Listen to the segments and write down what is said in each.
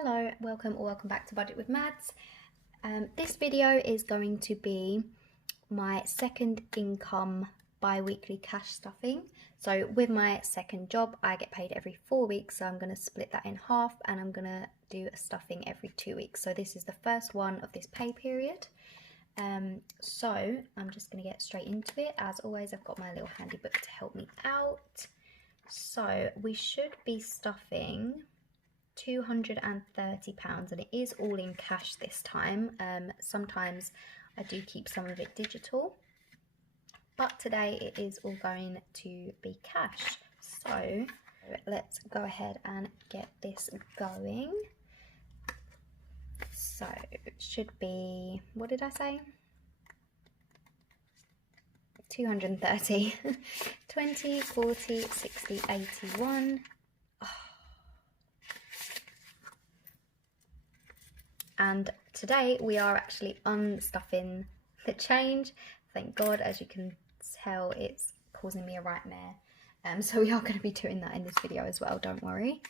Hello, welcome or welcome back to Budget with Mads. This video is going to be my second income bi-weekly cash stuffing. So with my second job, I get paid every 4 weeks, so I'm going to split that in half and I'm going to do a stuffing every 2 weeks. So this is the first one of this pay period. So I'm just going to get straight into it. As always, I've got my little handy book to help me out. So we should be stuffing £230, and it is all in cash this time. Sometimes I do keep some of it digital, but today it is all going to be cash. So let's go ahead and get this going. So it should be, what did I say? 230. 20, 40, 60, 81. And today we are actually unstuffing the change. Thank God, as you can tell, it's causing me a nightmare. So we are going to be doing that in this video as well, don't worry.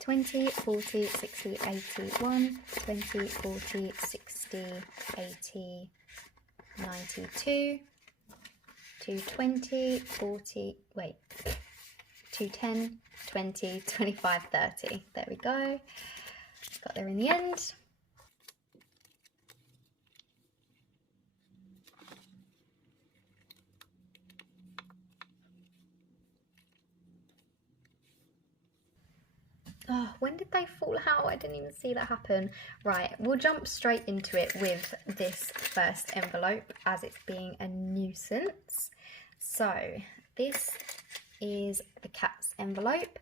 20, 40, 60, 81, 20, 40, 60, 80, 92, 220, 40, wait, 210, 20, 25, 30. There we go. Got there in the end. Oh, when did they fall out? I didn't even see that happen. Right, we'll jump straight into it with this first envelope as it's being a nuisance. So this is the cat's envelope.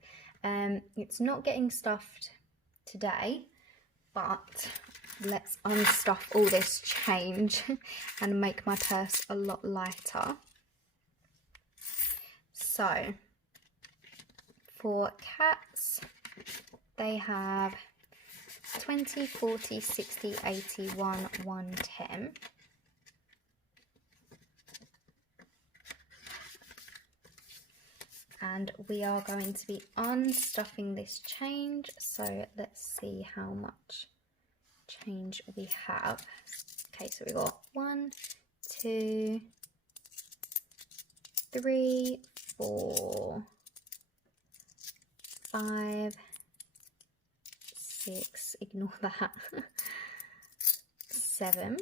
It's not getting stuffed today, but let's unstuff all this change and make my purse a lot lighter. So for cats, they have 20, 40, 60, 81, 110. And we are going to be unstuffing this change, so let's see how much change we have. Okay, so we got 1, 2, 3, 4, 5, 6, ignore that, 7,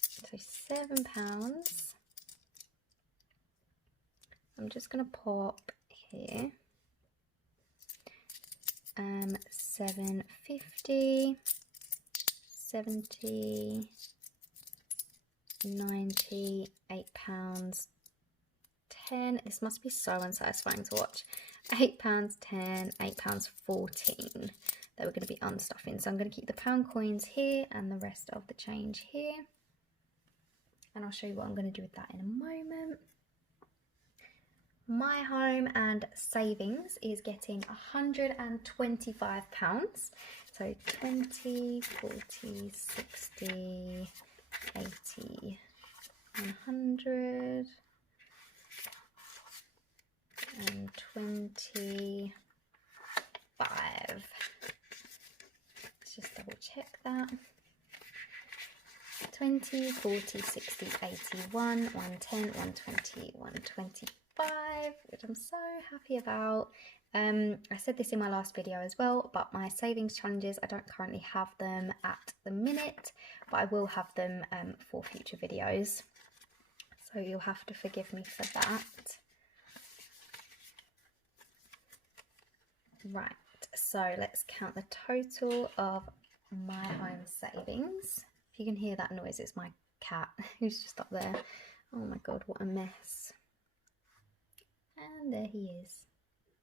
so £7. I'm just going to pop here, 750, 70, 90, £8, 10. This must be so unsatisfying to watch. £8, 10, £8, 14 that we're going to be unstuffing. So I'm going to keep the pound coins here and the rest of the change here, and I'll show you what I'm going to do with that in a moment. My home and savings is getting £125. So 20, 40, 60, 80, 100, and 25. Let's just double check that. 20, 40, 60, 81, 110, 120, 125, which I'm so happy about. I said this in my last video as well, but my savings challenges, I don't currently have them at the minute, but I will have them for future videos. So you'll have to forgive me for that. Right, so let's count the total of my home savings. If you can hear that noise, it's my cat who's just up there. Oh my God, what a mess. And there he is.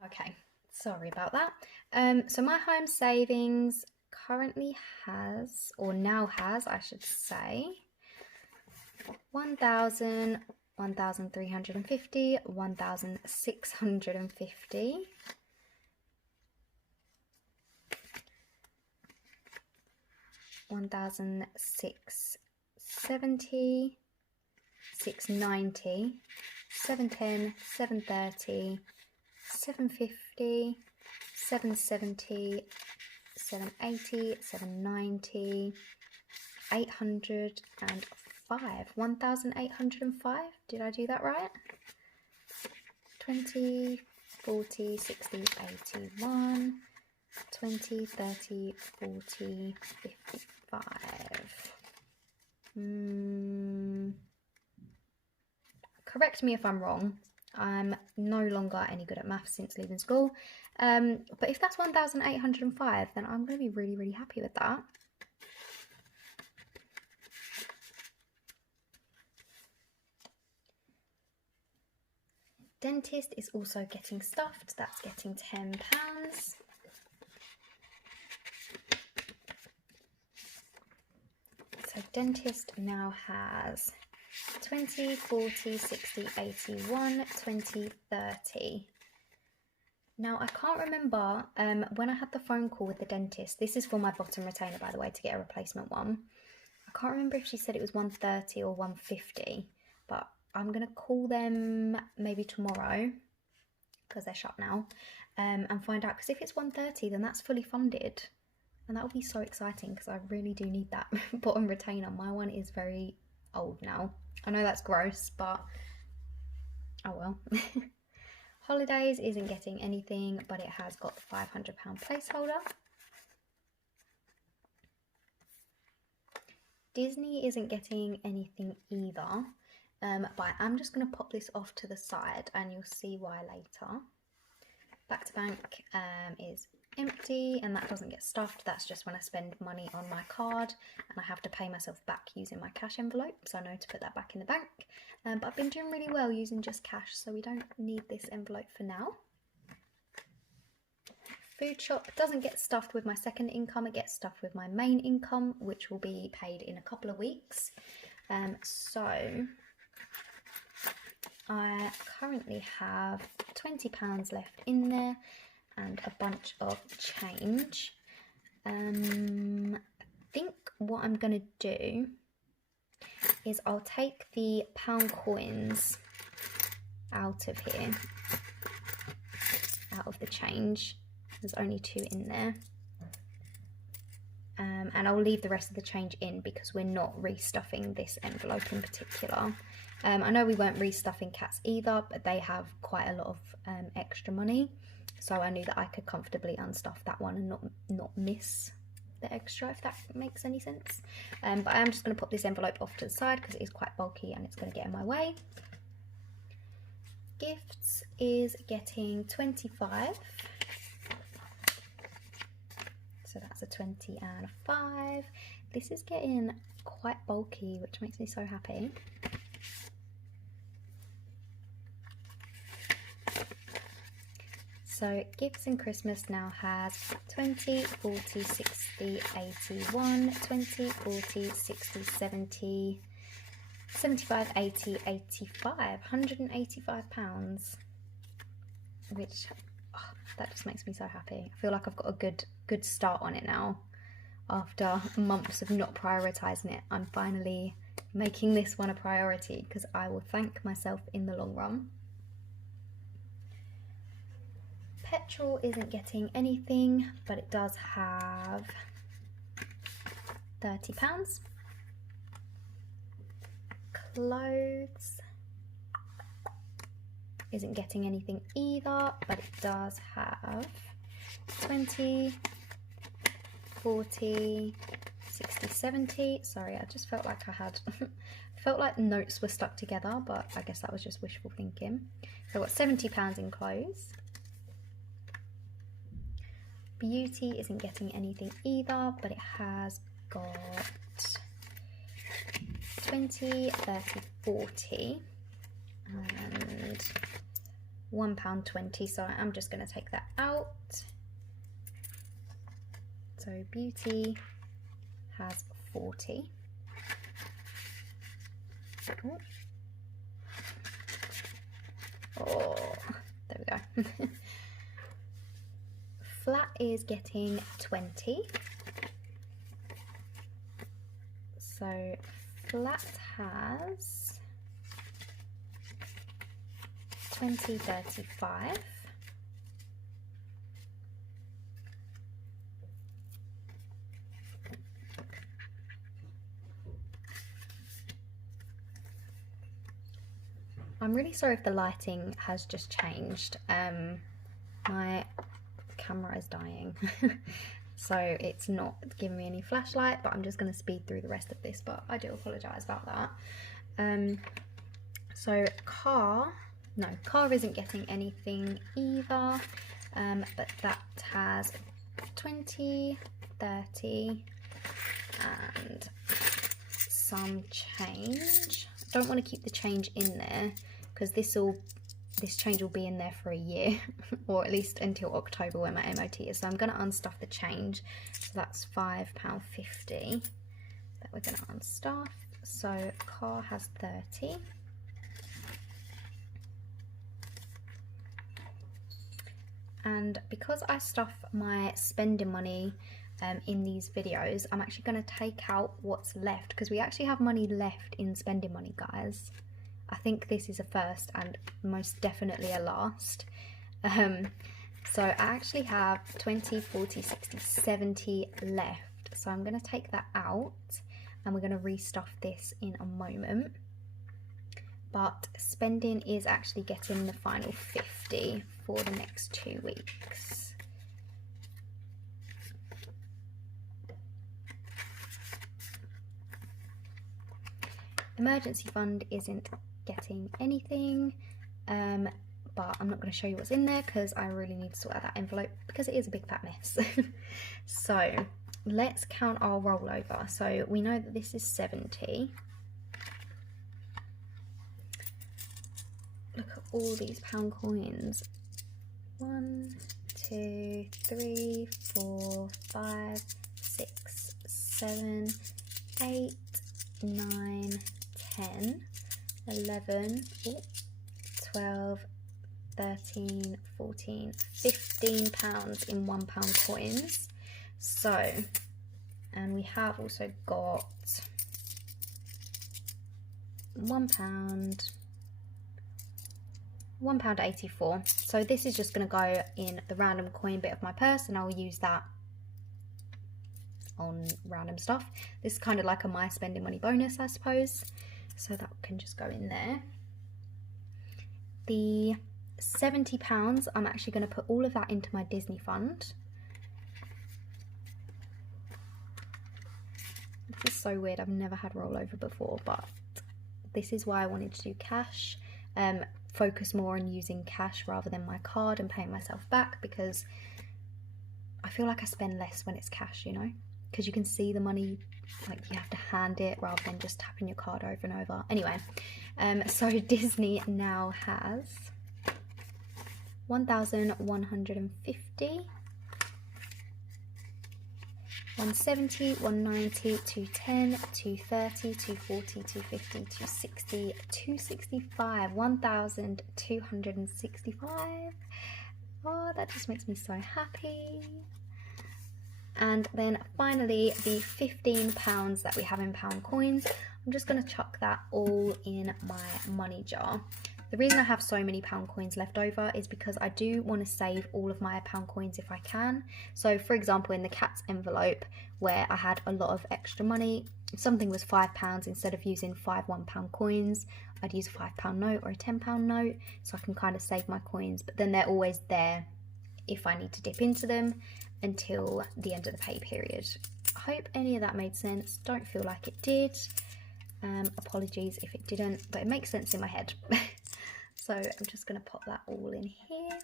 Okay, sorry about that. So my home savings currently has, or now has, I should say, 1,000, 1,350, 1,650. 1,670, 690, 710, 730, 750, 770, 780, 790, 805, 1,805. Did I do that right? 20, 40, 60, 81, 20, 30, 40, 55. Correct me if I'm wrong. I'm no longer any good at maths since leaving school. But if that's 1,805, then I'm going to be really, really happy with that. Dentist is also getting stuffed. That's getting £10. So dentist now has 20, 40, 60, 81, 20, 30. Now I can't remember when I had the phone call with the dentist. This is for my bottom retainer, by the way, to get a replacement one. I can't remember if she said it was 130 or 150, but I'm going to call them maybe tomorrow because they're shut now and find out, because if it's 130 then that's fully funded and that will be so exciting because I really do need that bottom retainer. My one is very old now. I know that's gross, but oh well. Holidays isn't getting anything, but it has got the £500 placeholder. Disney isn't getting anything either. But I'm just going to pop this off to the side and you'll see why later. Back to bank is empty and that doesn't get stuffed. That's just when I spend money on my card and I have to pay myself back using my cash envelope, so I know to put that back in the bank. But I've been doing really well using just cash, so we don't need this envelope for now. Food shop doesn't get stuffed with my second income, it gets stuffed with my main income, which will be paid in a couple of weeks. So I currently have £20 left in there and a bunch of change. I think what I'm going to do is I'll take the pound coins out of here, out of the change. There's only 2 in there. And I'll leave the rest of the change in because we're not restuffing this envelope in particular. I know we weren't restuffing cats either, but they have quite a lot of extra money. So I knew that I could comfortably unstuff that one and not miss the extra, if that makes any sense. But I am just going to pop this envelope off to the side because it is quite bulky and it's going to get in my way. Gifts is getting 25. So that's a 20 and a 5. This is getting quite bulky, which makes me so happy. So Gifts and Christmas now has 20, 40, 60, 81, 20, 40, 60, 70, 75, 80, 85, £185, which that just makes me so happy. I feel like I've got a good start on it now. After months of not prioritising it, I'm finally making this one a priority because I will thank myself in the long run. Petrol isn't getting anything, but it does have £30. Clothes isn't getting anything either, but it does have 20, 40, 60, 70. Sorry, I just felt like I had felt like notes were stuck together, but I guess that was just wishful thinking. So I've got £70 in clothes. Beauty isn't getting anything either, but it has got 20, 30, 40 and £1.20, so I'm just going to take that out. So Beauty has 40. Oh, there we go. Flat is getting 20. So Flat has 20, 35. I'm really sorry if the lighting has just changed. My camera is dying. So it's not giving me any flashlight, but I'm just going to speed through the rest of this, but I do apologise about that. So car isn't getting anything either, but that has 20, 30 and some change. I don't want to keep the change in there because this change will be in there for a year or at least until October when my MOT is. So I'm going to unstuff the change. So that's £5.50 that we're going to unstuff. So car has 30. And because I stuff my spending money in these videos, I'm actually going to take out what's left because we actually have money left in spending money, guys. I think this is a first and most definitely a last. So I actually have 20, 40, 60, 70 left. So I'm going to take that out and we're going to restuff this in a moment. But spending is actually getting the final 50 for the next 2 weeks. Emergency fund isn't getting anything, but I'm not going to show you what's in there because I really need to sort out that envelope because it is a big fat mess. So let's count our rollover. So we know that this is 70. Look at all these pound coins. 1, 2, 3, 4, 5, 6, 7, 8, 9, 10, 11, 12, 13, 14, 15 pounds in £1 coins. So, and we have also got £1, £1.84. So this is just going to go in the random coin bit of my purse and I'll use that on random stuff. This is kind of like a my spending money bonus, I suppose. So that can just go in there. The £70, I'm actually going to put all of that into my Disney fund. This is so weird. I've never had rollover before, but this is why I wanted to do cash. Focus more on using cash rather than my card and paying myself back, because I feel like I spend less when it's cash, you know, because you can see the money, like you have to hand it rather than just tapping your card over and over. Anyway, so Disney now has 1,150, 170, 190, 210, 230, 240, 250, 260, 265, 1,265. Oh, that just makes me so happy. And then finally, the £15 that we have in pound coins, I'm just going to chuck that all in my money jar. The reason I have so many pound coins left over is because I do want to save all of my pound coins if I can. So for example, in the cat's envelope where I had a lot of extra money, if something was £5, instead of using 5 £1 coins, I'd use a £5 note or a £10 note, so I can kind of save my coins, but then they're always there if I need to dip into them until the end of the pay period. I hope any of that made sense. Don't feel like it did. Apologies if it didn't, but it makes sense in my head. So I'm just going to pop that all in here.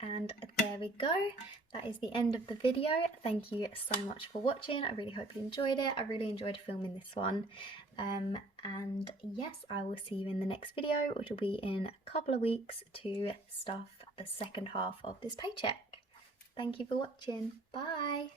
And there we go. That is the end of the video. Thank you so much for watching. I really hope you enjoyed it. I really enjoyed filming this one. And yes, I will see you in the next video, which will be in a couple of weeks to stuff the second half of this paycheck. Thank you for watching. Bye.